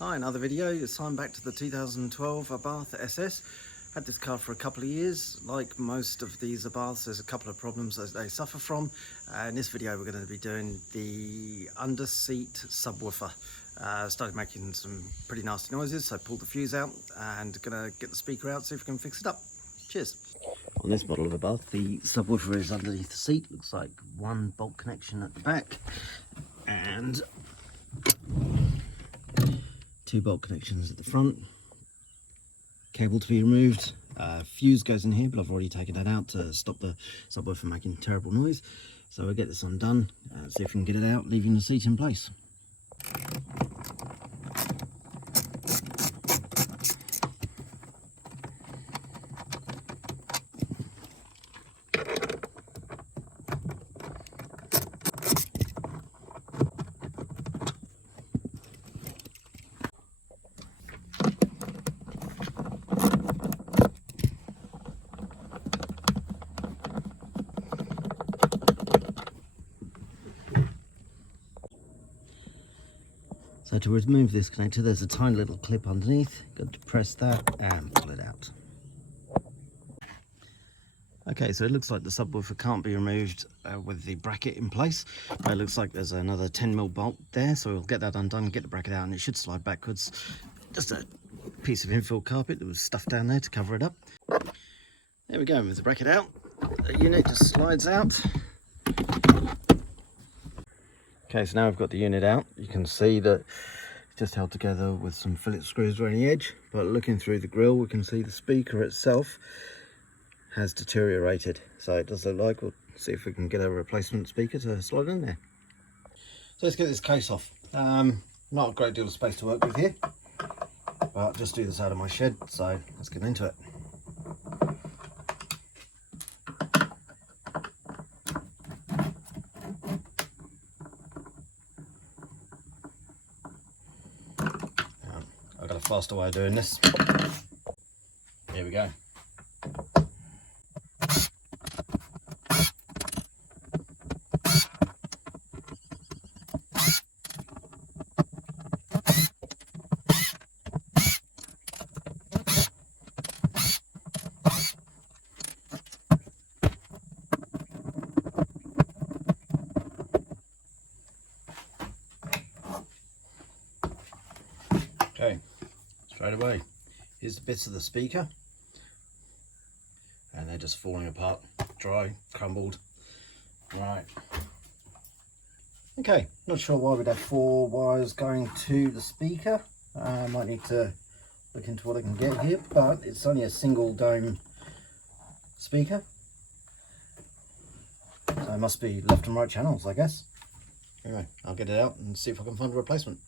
Hi, another video. This time back to the 2012 Abarth Essesse. Had this car for a couple of years. Like most of these Abarths, there's a couple of problems that they suffer from. In this video, we're going to be doing the under-seat subwoofer. Started making some pretty nasty noises, so I pulled the fuse out and gonna get the speaker out, see if we can fix it up. Cheers. On this model of Abarth, the subwoofer is underneath the seat. Looks like one bolt connection at the back and two bolt connections at the front, cable to be removed, fuse goes in here, but I've already taken that out to stop the subwoofer from making terrible noise. So we'll get this undone, see if we can get it out, leaving the seat in place. So to remove this connector, there's a tiny little clip underneath. Got to press that and pull it out. Okay, so it looks like the subwoofer can't be removed with the bracket in place. But it looks like there's another 10mm bolt there, so we'll get that undone, get the bracket out, and it should slide backwards. Just a piece of infill carpet that was stuffed down there to cover it up. There we go, with the bracket out, the unit just slides out. Okay, so now we've got the unit out. You can see that it's just held together with some Phillips screws around the edge, but looking through the grille we can see the speaker itself has deteriorated. So it does look like, we'll see if we can get a replacement speaker to slide in there. So let's get this case off. Not a great deal of space to work with here, but I'll just do this out of my shed, so let's get into it. I've got a faster way of doing this. Here we go. Okay, straight away, here's the bits of the speaker, and they're just falling apart, dry, crumbled. Right. Okay, not sure why we'd have 4 wires going to the speaker. I might need to look into what I can get here, but it's only a single dome speaker. So it must be left and right channels, I guess. Anyway, I'll get it out and see if I can find a replacement.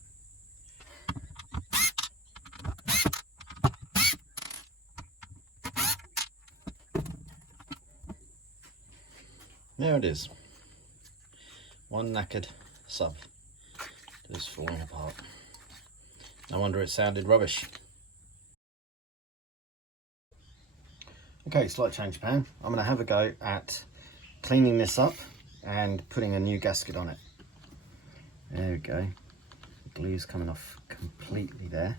There it is. One knackered sub just falling apart. No wonder it sounded rubbish. Okay, slight change of plan. I'm going to have a go at cleaning this up and putting a new gasket on it. There we go. The glue's coming off completely there.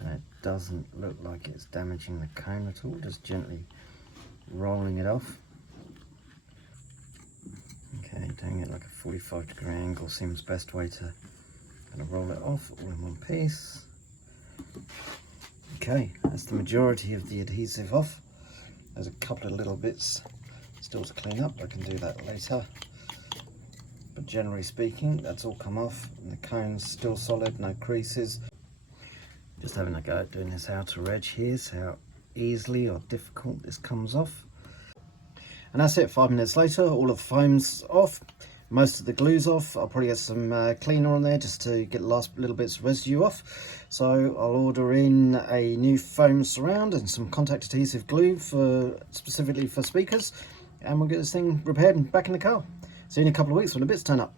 And it doesn't look like it's damaging the cone at all, just gently rolling it off. Okay, doing it like a 45-degree angle seems best way to kind of roll it off all in one piece. Okay, that's the majority of the adhesive off. There's a couple of little bits still to clean up. I can do that later. But generally speaking, that's all come off, and the cone's still solid, no creases. Just having a go at doing this outer edge here, so how easily or difficult this comes off. And that's it. 5 minutes later, all of the foam's off, most of the glue's off. I'll probably get some cleaner on there just to get the last little bits of residue off. So I'll order in a new foam surround and some contact adhesive glue specifically for speakers, and we'll get this thing repaired and back in the car. See you in a couple of weeks when the bits turn up.